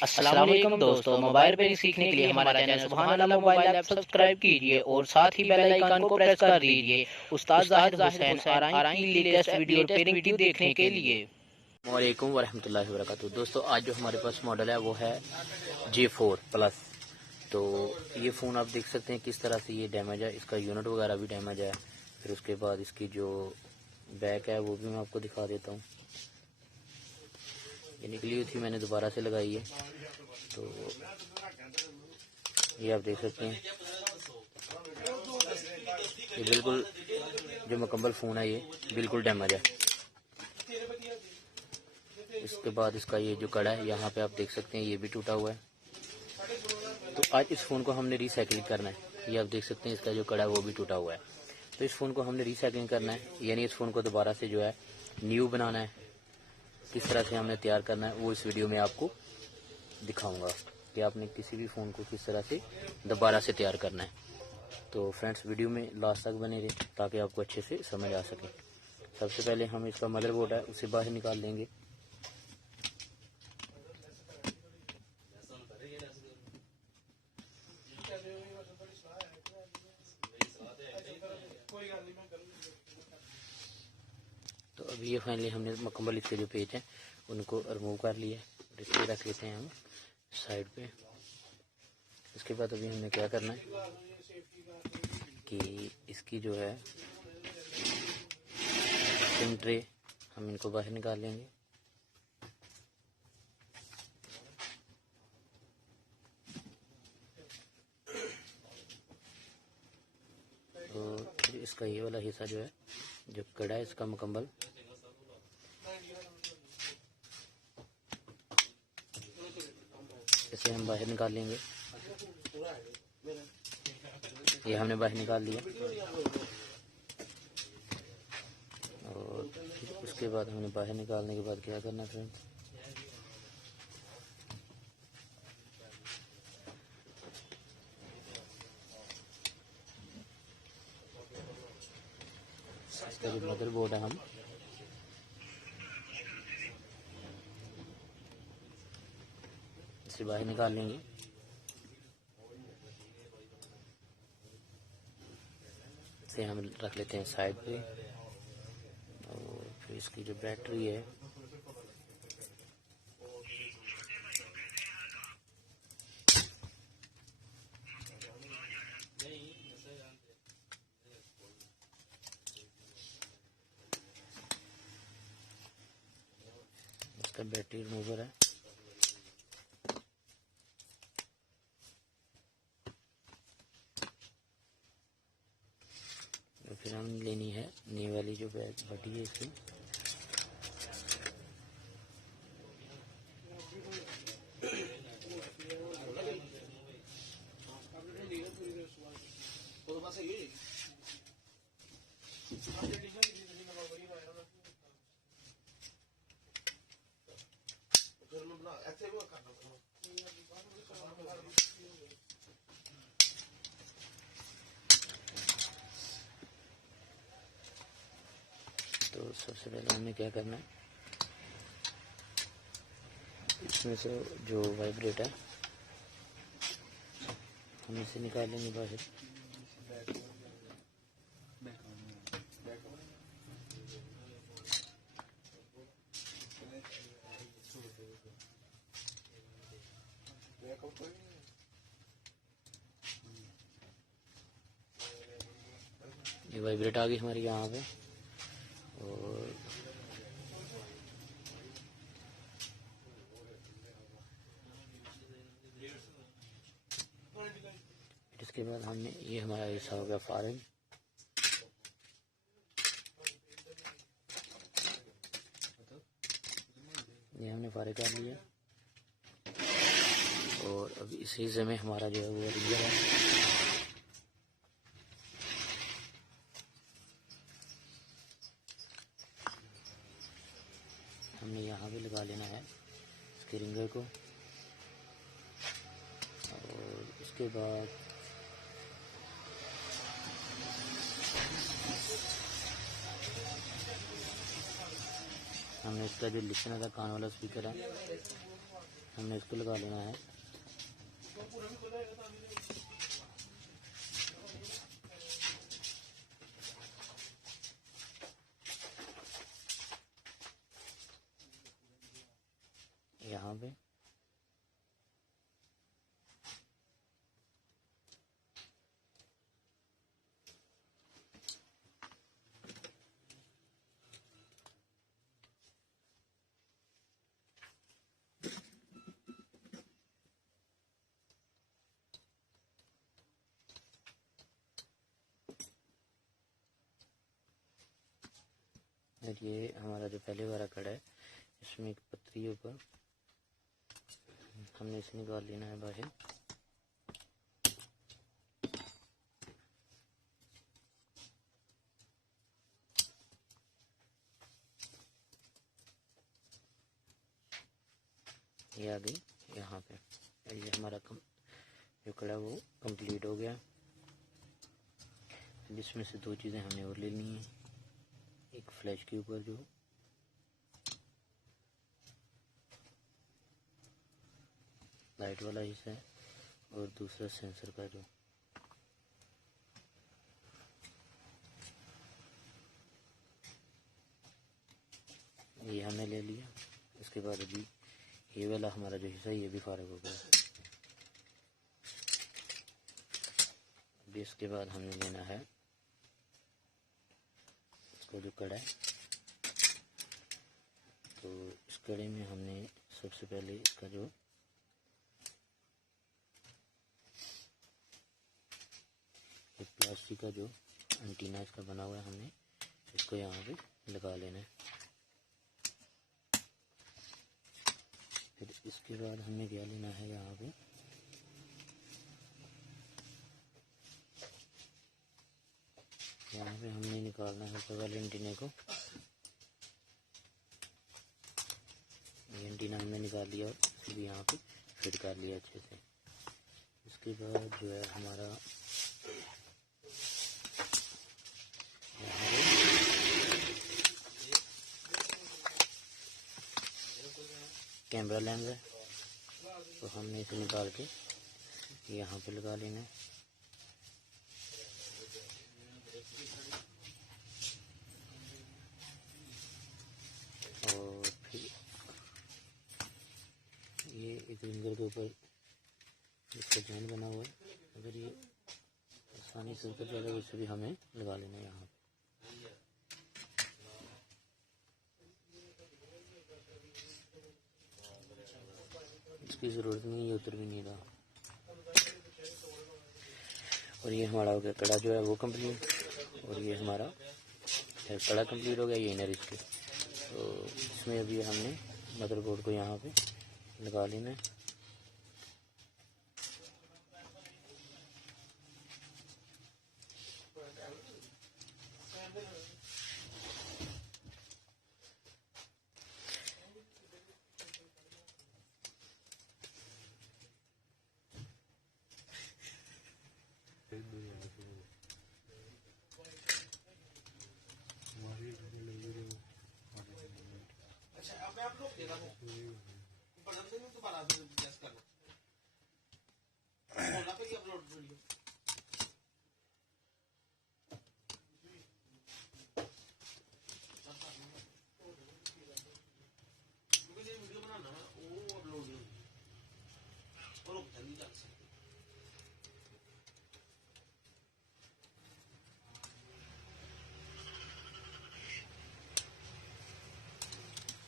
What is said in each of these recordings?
अस्सलाम वालेकुम दोस्तों, मोबाइल रिपेयरिंग सीखने के लिए हमारा चैनल सुभान अल्लाह मोबाइल ऐप सब्सक्राइब कीजिए और साथ ही बेल आइकन को प्रेस कर दीजिए उस्ताद जाहिद हुसैन आराइन की लेटेस्ट वीडियो रिपेयरिंग देखने के लिए। वालेकुम वरहमतुल्लाहि वबरकातुहू। दोस्तों आज जो हमारे पास मॉडल है वो है J4 प्लस। तो ये फ़ोन आप देख सकते हैं किस तरह से ये डैमेज है, इसका यूनिट वगैरह भी डैमेज है। फिर उसके बाद इसकी जो बैक है वो भी मैं आपको दिखा देता हूँ। ये निकली हुई थी, मैंने दोबारा से लगाई है। तो ये आप देख सकते हैं, ये बिल्कुल जो मुकम्मल फ़ोन है ये बिल्कुल डैमेज है। इसके बाद इसका ये जो कड़ा है यहाँ पे आप देख सकते हैं ये भी टूटा हुआ है। तो आज इस फ़ोन को हमने रिसाइकलिंग करना है। ये आप देख सकते हैं इसका जो कड़ा है वो भी टूटा हुआ है। तो इस फ़ोन को हमने रिसाइकलिंग करना है, यानी इस फ़ोन को दोबारा से जो है न्यू बनाना है। किस तरह से हमने तैयार करना है वो इस वीडियो में आपको दिखाऊंगा कि आपने किसी भी फ़ोन को किस तरह से दोबारा से तैयार करना है। तो फ्रेंड्स वीडियो में लास्ट तक बने रहे ताकि आपको अच्छे से समझ आ सके। सबसे पहले हम इसका मदरबोर्ड है उसे बाहर निकाल देंगे। तो अभी ये फाइनली हमने मुकम्मल इसके जो पेज हैं उनको रिमूव कर लिया। इसको रख लेते हैं हम साइड पे। इसके बाद अभी हमने क्या करना है कि इसकी जो है सिम ट्रे हम इनको बाहर निकाल लेंगे। तो फिर इसका ये वाला हिस्सा जो है जो कड़ा है इसका मुकम्मल इसे हम बाहर निकाल लेंगे। ये हमने बाहर निकाल लिया और फिर उसके बाद हमने बाहर निकालने के बाद क्या करना फ्रेंड्स, इसका जो मदरबोर्ड है हम इसे बाहर निकाल लेंगे। इसे हम रख लेते हैं साइड पे। और फिर इसकी जो बैटरी है इसका बैटरी रिमूवर है। और फिर हम लेनी है नी वाली जो बैग बटी है इसकी। तो सबसे पहले हमें क्या करना है, इसमें से जो वाइब्रेट है हम इसे निकाल लेंगे बाहर। ये वाइब्रेट आ गई हमारी यहाँ पे। और इसके बाद हमने ये हमारा हिस्सा हो गया फारिग। ये हमने फारिग कर लिया और अब इस हिस्से में हमारा जो है वो रियल है। हमने यहाँ भी लगा लेना है इसके रिंगर को। और उसके बाद हमने इसका जो लिखने का कान वाला स्पीकर है हमने इसको लगा लेना है। यहाँ पे और ये हमारा जो पहले वाला कड़ा है, इसमें एक पतरी ऊपर हमने इसे निकाल लेना है बाहर। ये आ गई यहाँ पे। ये हमारा जो कड़ा वो कंप्लीट हो गया। जिसमें से दो चीज़ें हमने और ले ली हैं, एक फ्लैश के ऊपर जो लाइट वाला हिस्सा है और दूसरा सेंसर का जो ये हमने ले लिया। इसके बाद अभी ये वाला हमारा जो हिस्सा है ये भी फारग हो गया। अभी इसके बाद हमने लेना है इसको जो कड़ा है। तो इस कड़े में हमने सबसे पहले इसका जो प्लास्टिक का जो एंटीना इसका बना हुआ है, हमने इसको यहाँ पे लगा लेना है। फिर इसके बाद हमने क्या लेना है, यहाँ पे हमने निकालना है ऊपर वाले एंटीने को। ये एंटीना हमने निकाल लिया और इसे भी यहाँ पे फिट कर लिया अच्छे से। इसके बाद जो है हमारा कैमरा लेंस है, तो हमने इसे निकाल के यहाँ पे लगा लेना है। और फिर ये एक रिंगर के ऊपर इसका जॉइंट बना हुआ है, अगर ये आसानी से ऊपर जाएगा वैसे भी हमें लगा लेना है यहाँ पे। इसकी ज़रूरत नहीं, ये उतर भी नहीं रहा। और ये हमारा हो गया कड़ा जो है वो कंप्लीट, और ये हमारा कड़ा कंप्लीट हो गया। ये इनर इसके, तो इसमें अभी हमने मदरबोर्ड को यहाँ पे लगा लेना है।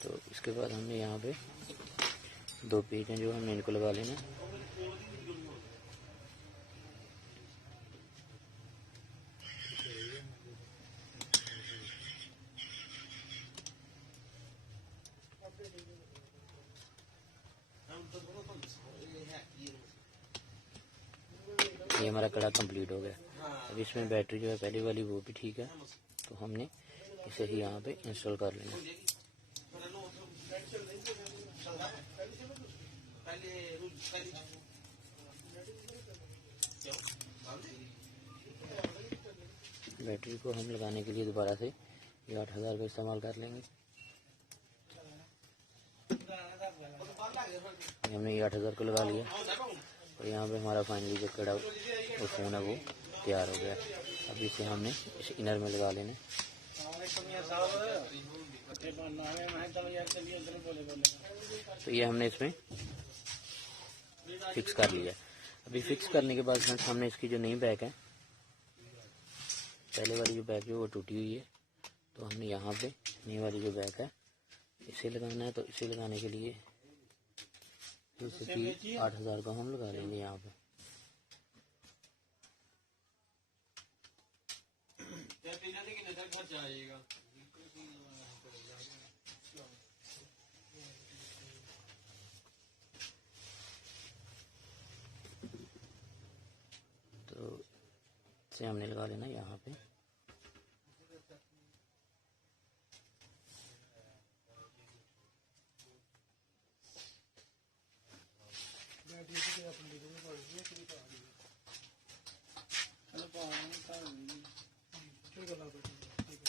तो इसके बाद हमने यहाँ पे दो पेज हैं जो हमने इनको लगा लेना है। ये हमारा कड़ा कंप्लीट हो गया। अब इसमें बैटरी जो है पहली वाली वो भी ठीक है, तो हमने इसे ही यहाँ पे इंस्टॉल कर लेना। बैटरी को हम लगाने के लिए दोबारा से ये 8000 का इस्तेमाल कर लेंगे। हमने ये 8000 को लगा लिया और यहाँ पे हमारा फाइनली जो कड़ा वो फ़ोन है वो तैयार हो गया। अब इसे हमने इस इनर में लगा लेना। तो ये हमने इसमें फिक्स कर लिया। अभी फिक्स करने के बाद फ्रेंड्स हमने इसकी जो नई बैक है, पहले वाली जो बैक है वो टूटी हुई है, तो हमने यहाँ पे नई वाली जो बैक है इसे लगाना है। तो इसे लगाने के लिए जैसे कि 8000 का हम लगा लेंगे यहाँ पे। तो इसे हमने लगा लेना यहाँ पे।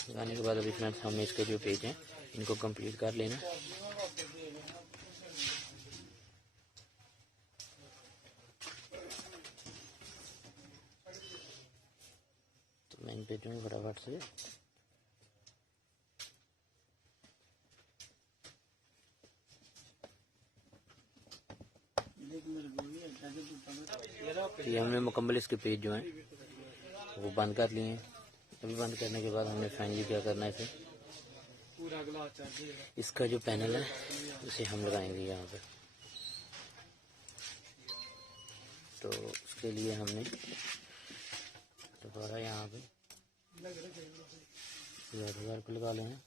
लगाने के बाद अभी फ्रेंड्स हमने इसके जो पेज हैं इनको कंप्लीट कर लेना। तो मैं इन पेजों में फटाफट से तो ये हमने मुकम्मल इसके पेज जो हैं वो बंद कर लिए हैं। अभी बंद करने के बाद हमने फाइनली क्या करना है, इसे इसका जो पैनल है उसे हम लगाएंगे यहाँ पे। तो उसके लिए हमने दोबारा यहाँ पे 8000 को लगा लेना।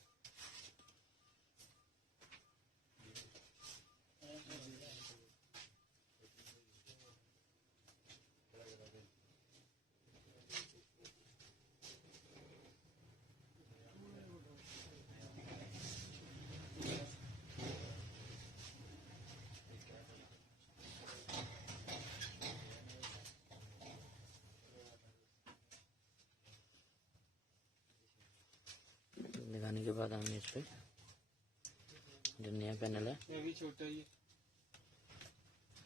लगाने के बाद हमने इस पे जो नया पैनल है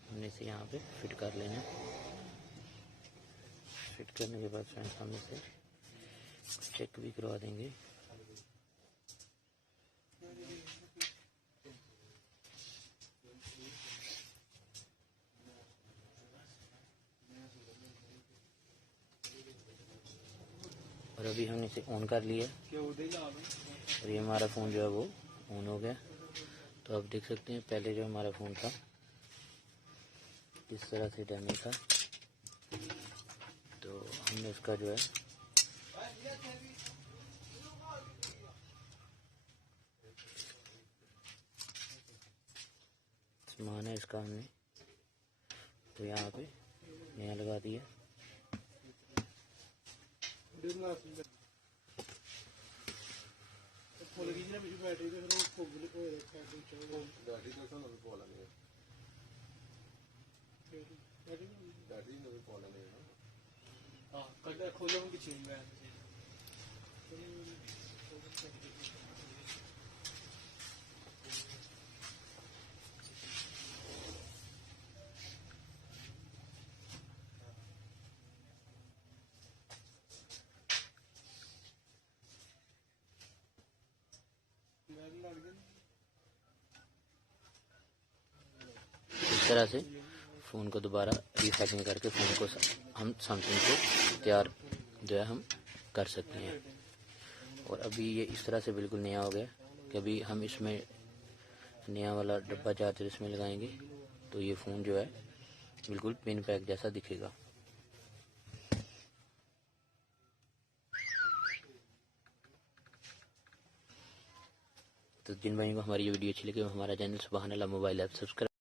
हमने इसे यहाँ पे फिट कर लेना है। फिट करने के बाद फ्रेंड्स हम इसे चेक भी करवा देंगे। और अभी हमने इसे ऑन कर लिया और ये हमारा फ़ोन जो है वो ऑन हो गया। तो आप देख सकते हैं पहले जो हमारा फ़ोन था इस तरह से डैमेज था, तो हमने इसका जो है सामान है इसका हमने तो यहाँ पे नया लगा दिया। इस तरह से फ़ोन को दोबारा रीसेटिंग करके फ़ोन को हम सैमसंग को तैयार जो है हम कर सकते हैं। और अभी ये इस तरह से बिल्कुल नया हो गया कि अभी हम इसमें नया वाला डब्बा चार्जर इसमें लगाएंगे तो ये फ़ोन जो है बिल्कुल पिन पैक जैसा दिखेगा। तो जिन भाइयों को हमारी ये वीडियो अच्छी लगी हमारा चैनल सुभान अल्लाह मोबाइल ऐप सब्सक्राइब